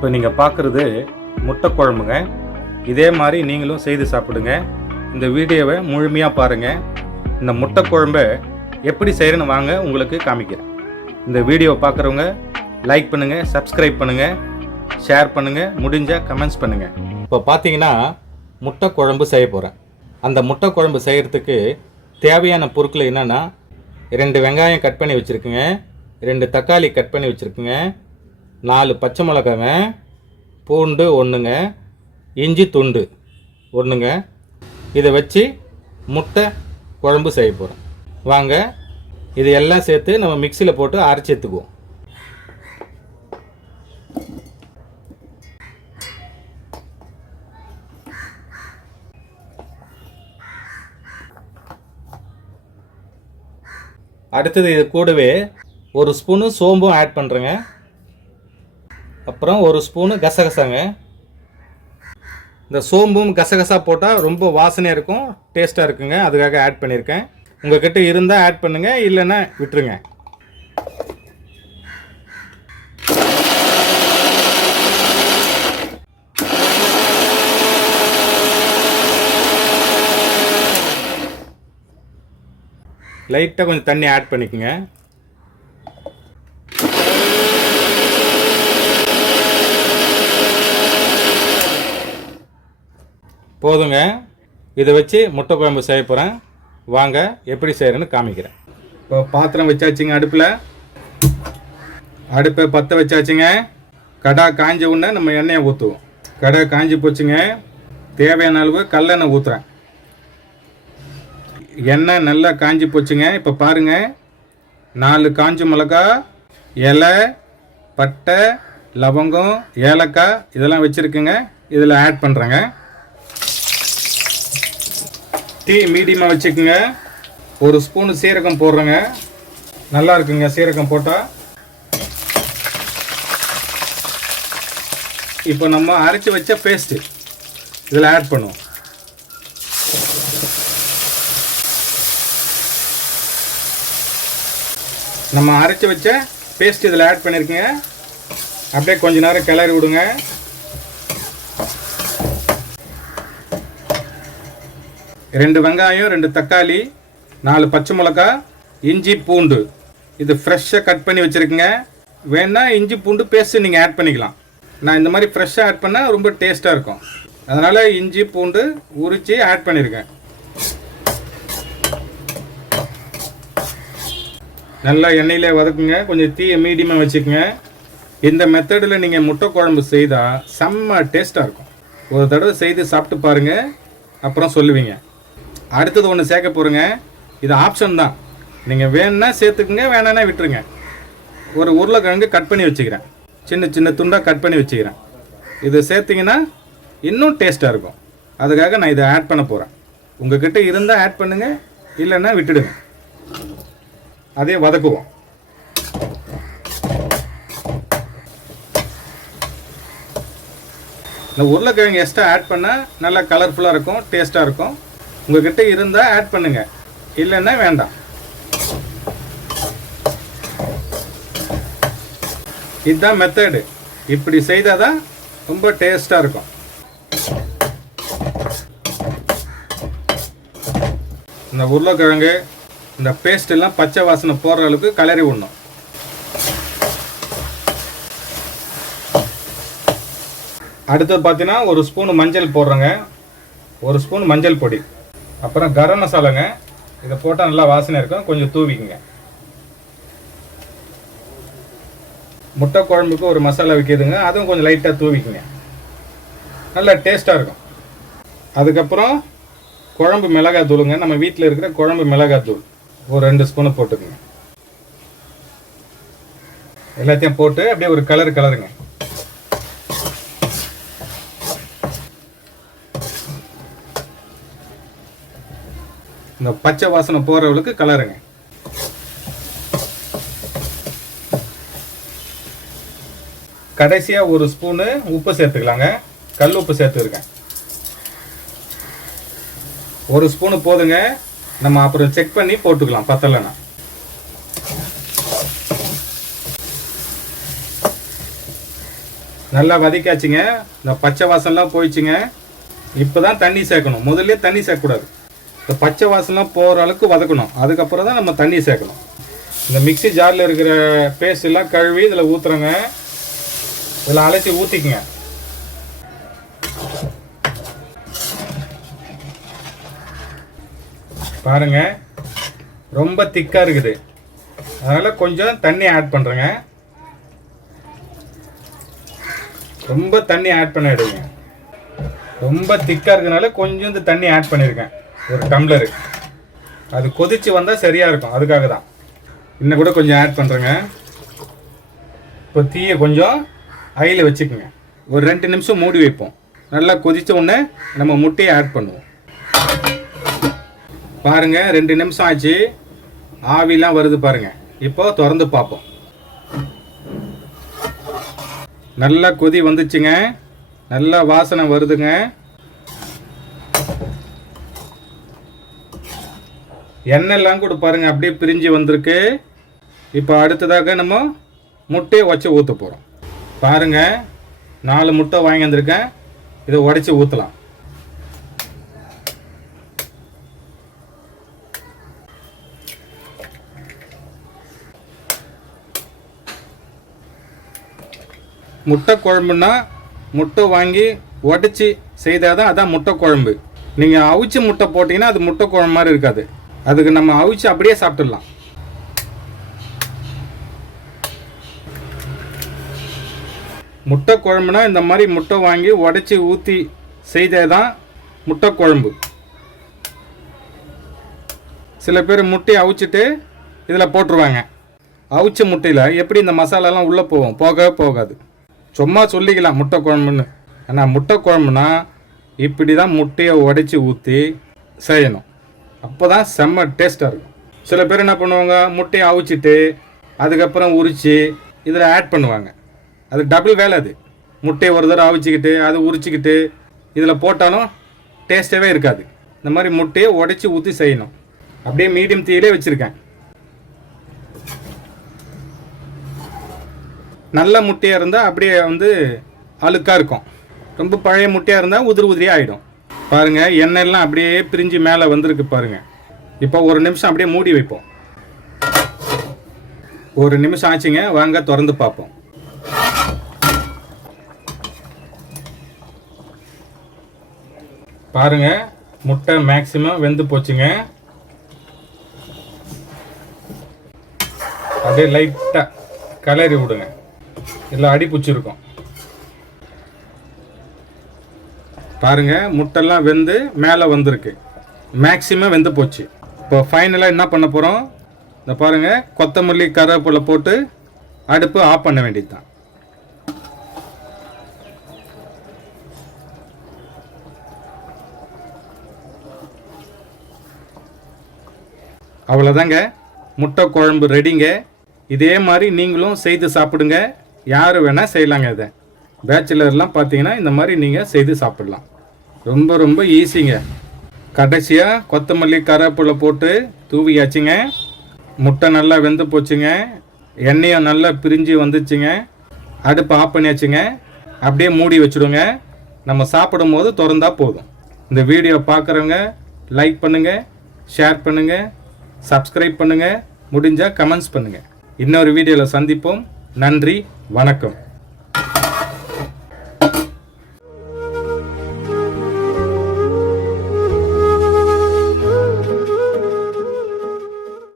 இப்போ நீங்கள் பார்க்குறது முட்டை குழம்புங்க. இதே மாதிரி நீங்களும் செய்து சாப்பிடுங்க. இந்த வீடியோவை முழுமையாக பாருங்கள் இந்த முட்டை குழம்பை எப்படி செய்கிறேன்னு வாங்க உங்களுக்கு காமிக்கிறேன். இந்த வீடியோ பார்க்குறவங்க லைக் பண்ணுங்கள் சப்ஸ்கிரைப் பண்ணுங்கள் ஷேர் பண்ணுங்கள் முடிஞ்சால் கமெண்ட்ஸ் பண்ணுங்கள் இப்போ பார்த்தீங்கன்னா முட்டை குழம்பு செய்ய போகிறேன் அந்த முட்டை குழம்பு செய்கிறதுக்கு தேவையான பொருட்கள் என்னென்னா ரெண்டு வெங்காயம் கட் பண்ணி வச்சுருக்குங்க. ரெண்டு தக்காளி கட் பண்ணி வச்சுருக்குங்க. நாலு பச்சை மிளகாங்க பூண்டு ஒன்றுங்க இஞ்சி துண்டு ஒன்றுங்க இதை வச்சு முட்டை குழம்பு செய்ய போகிறோம் வாங்க இது எல்லாம் சேர்த்து நம்ம மிக்சியில் போட்டு அரைச்சி எடுத்துக்குவோம். அடுத்தது இது கூடவே ஒரு ஸ்பூனு சோம்பும் ஆட் பண்ணுறேங்க அப்புறம் ஒரு ஸ்பூனு கசகசாங்க. இந்த சோம்பும் கசகசா போட்டால் ரொம்ப வாசனையாக இருக்கும் டேஸ்ட்டாக இருக்குங்க. அதுக்காக ஆட் பண்ணியிருக்கேன் உங்கள்கிட்ட இருந்தால் ஆட் பண்ணுங்கள் இல்லைன்னா விட்டுருங்க. லைட்டாக கொஞ்சம் தண்ணி ஆட் பண்ணிக்கோங்க. போதுங்க. இதை வச்சு முட்டை குழம்பு செய்ய போகிறேன் வாங்க எப்படி செய்கிறேன்னு காமிக்கிறேன். இப்போ பாத்திரம் வச்சாச்சுங்க அடுப்பில். அடுப்பை பற்ற வச்சாச்சுங்க. கடா காஞ்ச உடனே நம்ம எண்ணெயை ஊற்றுவோம் கடை காஞ்சி போச்சுங்க. தேவையான அளவு கல்லெண்ணெய் ஊற்றுறேன் எண்ணெய் நல்லா காஞ்சி போச்சுங்க. இப்போ பாருங்க. நாலு காஞ்ச மிளகா இலை பட்டை லவங்கம் ஏலக்காய் இதெல்லாம் வச்சுருக்குங்க. இதில் ஆட் பண்ணுறேங்க டீ மீடியமாக வச்சுக்கோங்க. ஒரு ஸ்பூனு சீரகம் போடுறேங்க. நல்லா இருக்குங்க சீரகம் போட்டால் இப்போ நம்ம அரைச்சி வச்ச பேஸ்ட்டு இதில் ஆட் பண்ணுவோம். நம்ம அரைச்சி வச்ச பேஸ்ட் இதில் ஆட் பண்ணியிருக்கேங்க அப்படியே கொஞ்ச நேரம் கிளறி விடுங்க. ரெண்டு வெங்காயம் ரெண்டு தக்காளி நாலு பச்சை மிளகா இஞ்சி பூண்டு. இது ஃப்ரெஷ்ஷாக கட் பண்ணி வச்சுருக்குங்க. வேணால் இஞ்சி பூண்டு பேஸ்ட்டு நீங்கள் ஆட் பண்ணிக்கலாம். நான் இந்த மாதிரி ஃப்ரெஷ்ஷாக ஆட் பண்ணால் ரொம்ப டேஸ்ட்டாக இருக்கும். அதனால் இஞ்சி பூண்டு உரித்து ஆட் பண்ணியிருக்கேன் நல்லா எண்ணெயில் வதக்குங்க. கொஞ்சம் தீயை மீடியமாக வச்சுக்கோங்க. இந்த மெத்தடில் நீங்கள் முட்டை குழம்பு செய்தால் செம்ம டேஸ்ட்டாக இருக்கும். ஒரு தடவை செய்து சாப்பிட்டு பாருங்கள் அப்புறம் சொல்லுவீங்க. அடுத்தது ஒன்று சேர்க்க போகிறேங்க இது ஆப்ஷன் தான். நீங்கள் வேணுன்னா சேர்த்துக்குங்க வேணான்னா விட்டுருங்க. ஒரு உருளைக்கிழங்கு கட் பண்ணி வச்சுக்கிறேன். சின்ன சின்ன துண்டாக கட் பண்ணி வச்சுக்கிறேன். இது சேர்த்திங்கன்னா இன்னும் டேஸ்ட்டாக இருக்கும். அதுக்காக நான் இதை ஆட் பண்ண போகிறேன் உங்ககிட்ட இருந்தால் ஆட் பண்ணுங்கள் இல்லைன்னா விட்டுடுங்க. அதே வதக்குவோம். இந்த உருளைக்கிழங்கு எக்ஸ்ட்ரா ஆட் பண்ணால் நல்லா கலர்ஃபுல்லாக இருக்கும் டேஸ்ட்டாக இருக்கும். உங்ககிட்ட இருந்தால் ஆட் பண்ணுங்க. இல்லைன்னா வேண்டாம். இதுதான் மெத்தடு இப்படி செய்தால் தான் ரொம்ப டேஸ்ட்டாக இருக்கும். இந்த உருளைக்கிழங்கு இந்த பேஸ்ட் எல்லாம் பச்சை வாசனை போடுற அளவுக்கு கலரி விடணும். அடுத்தது பார்த்தீங்கன்னா ஒரு ஸ்பூன் மஞ்சள் போடுறோங்க. ஒரு ஸ்பூன் மஞ்சள் பொடி. அப்புறம் கரம் மசாலாங்க. இதை போட்டால் நல்லா வாசனை இருக்கும். கொஞ்சம் தூவிக்குங்க. முட்டை குழம்புக்கு ஒரு மசாலா விற்கிதுங்க அதுவும் கொஞ்சம் லைட்டாக தூவிக்குங்க. நல்லா டேஸ்ட்டாக இருக்கும். அதுக்கப்புறம் குழம்பு மிளகாய் தூளுங்க. நம்ம வீட்டில் இருக்கிற குழம்பு மிளகாய் தூள். ஒரு ரெண்டு ஸ்பூனு போட்டுக்குங்க. எல்லாத்தையும் போட்டு அப்படியே ஒரு கலர் கலருங்க இந்த பச்சை வாசனை போகிறவளுக்கு கலருங்க. கடைசியாக ஒரு ஸ்பூனு உப்பு சேர்த்துக்கலாங்க. கல் உப்பு சேர்த்துருக்கேன். ஒரு ஸ்பூனு போதுங்க. நம்ம அப்புறம் செக் பண்ணி போட்டுக்கலாம் பத்தலைன்னா. நல்லா வதக்காச்சுங்க இந்த பச்சை வாசம்லாம் போயிடுச்சுங்க. இப்போ தான் தண்ணி சேர்க்கணும். முதல்ல தண்ணி சேர்க்கக்கூடாது. இந்த பச்சை வாசலாம் போகிற அளவுக்கு வதக்கணும். அதுக்கப்புறம் தான் நம்ம தண்ணி சேர்க்கணும். இந்த மிக்ஸி ஜாரில் இருக்கிற பேஸ்ட் எல்லாம் கழுவி இதில் ஊற்றுறோங்க இதில் அலசி ஊற்றிக்குங்க பாருங்க. ரொம்ப திக்காக இருக்குது. அதனால் கொஞ்சம் தண்ணி ஆட் பண்ணுறேங்க ரொம்ப தண்ணி ஆட் பண்ணிடுங்க ரொம்ப திக்காக இருக்கிறதுனால கொஞ்சம் இந்த தண்ணி ஆட் பண்ணியிருக்கேன் ஒரு டம்ளரு அது கொதிச்சு வந்தால் சரியாக இருக்கும். அதுக்காக தான். இன்னும் கூட கொஞ்சம் ஆட் பண்ணுறேங்க இப்போ தீயை கொஞ்சம் ஐயில் வச்சுக்கோங்க. ஒரு ரெண்டு நிமிஷம் மூடி வைப்போம். நல்லா கொதித்த உடனே நம்ம முட்டையை ஆட் பண்ணுவோம். பாருங்க ரெண்டு நிமிஷம் ஆச்சு. ஆவிலாம் வருது பாருங்க. இப்போது திறந்து பார்ப்போம். நல்லா கொதி வந்துச்சுங்க. நல்லா வாசனை வருதுங்க. எண்ணெய்லாம் கூட பாருங்க அப்படியே பிரிஞ்சு வந்திருக்கு. இப்போ அடுத்ததாக நம்ம முட்டையை வச்சு ஊற்ற போகிறோம் பாருங்க நாலு முட்டை வாங்கி வந்திருக்கேன். இதை உடச்சி ஊற்றலாம் முட்டை குழம்புன்னா முட்டை வாங்கி உடச்சி செய்தால் தான் அதான் முட்டை குழம்பு. நீங்கள் அவிச்சு முட்டை போட்டிங்கன்னா அது முட்டை குழம்பு மாதிரி இருக்காது. அதுக்கு நம்ம அவிச்சு அப்படியே சாப்பிட்டுடலாம். முட்டை குழம்புனா இந்த மாதிரி முட்டை வாங்கி உடச்சி ஊற்றி செய்தே தான் முட்டை குழம்பு. சில பேர் முட்டையை அவிச்சிட்டு இதில் போட்டுருவாங்க. அவிச்ச முட்டையில் எப்படி இந்த மசாலாலாம் உள்ளே போகும்? போகவே போகாது. சும்மா சொல்லிக்கலாம் முட்டை குழம்புன்னு. ஆனால் முட்டை குழம்புனா இப்படி தான் முட்டையை உடைச்சி ஊற்றி செய்யணும். அப்போ தான் செம்ம டேஸ்ட்டாக இருக்கும். சில பேர் என்ன பண்ணுவாங்க முட்டையை அவிச்சிட்டு அதுக்கப்புறம் உரித்து இதில் ஆட் பண்ணுவாங்க. அது டபுள் வேலை அது. முட்டையை ஒரு தடவை அவிச்சிக்கிட்டு அதை உரிச்சிக்கிட்டு இதில் போட்டாலும் டேஸ்ட்டாகவே இருக்காது. இந்த மாதிரி முட்டையை உடச்சி ஊற்றி செய்யணும். அப்படியே மீடியம் தீயிலே வச்சுருக்கேன். நல்ல முட்டையாக இருந்தால் அப்படியே வந்து அழுக்காக இருக்கும். ரொம்ப பழைய முட்டையாக இருந்தால் உதிரி உதிரியாக ஆகிடும் பாருங்கள் எண்ணெய்லாம் அப்படியே பிரிஞ்சு மேலே வந்திருக்கு பாருங்கள் இப்போ ஒரு நிமிஷம் அப்படியே மூடி வைப்போம். ஒரு நிமிஷம் ஆச்சுங்க வாங்க திறந்து பார்ப்போம். பாருங்க முட்டை மேக்சிமம் வெந்து போச்சுங்க. அப்படியே லைட்டாக கலரி விடுங்க. இல்லை அடி பிடிச்சிருக்கோம் பாருங்க முட்டெல்லாம் வெந்து மேலே வந்திருக்கு. மேக்சிமம் வெந்து போச்சு. இப்போ ஃபைனலாக என்ன பண்ண போகிறோம் இந்த பாருங்க கொத்தமல்லி கருவேப்பிலை போட்டு அடுப்பு ஆஃப் பண்ண வேண்டியது தான் அவ்வளோதாங்க முட்டை குழம்பு ரெடிங்க இதே மாதிரி நீங்களும் செய்து சாப்பிடுங்க. யார் வேணால் செய்யலாங்க இதை. பேச்சுலர்லாம் பார்த்தீங்கன்னா இந்த மாதிரி நீங்கள் செய்து சாப்பிடலாம். ரொம்ப ரொம்ப ஈஸிங்க கடைசியாக கொத்தமல்லி கருவேப்பிலை போட்டு தூவியாச்சுங்க. முட்டை நல்லா வெந்து போச்சுங்க. எண்ணெயும் நல்லா பிரிஞ்சு வந்துச்சுங்க. அடுப்பு ஆஃப் பண்ணியாச்சுங்க. அப்படியே மூடி வச்சுடுங்க. நம்ம சாப்பிடும் போது திறந்தா போதும். இந்த வீடியோ பார்க்குறவங்க லைக் பண்ணுங்கள் ஷேர் பண்ணுங்கள் சப்ஸ்கிரைப் பண்ணுங்கள் முடிஞ்சால் கமெண்ட்ஸ் பண்ணுங்கள் இன்னொரு வீடியோவில் சந்திப்போம். நன்றி வணக்கம்.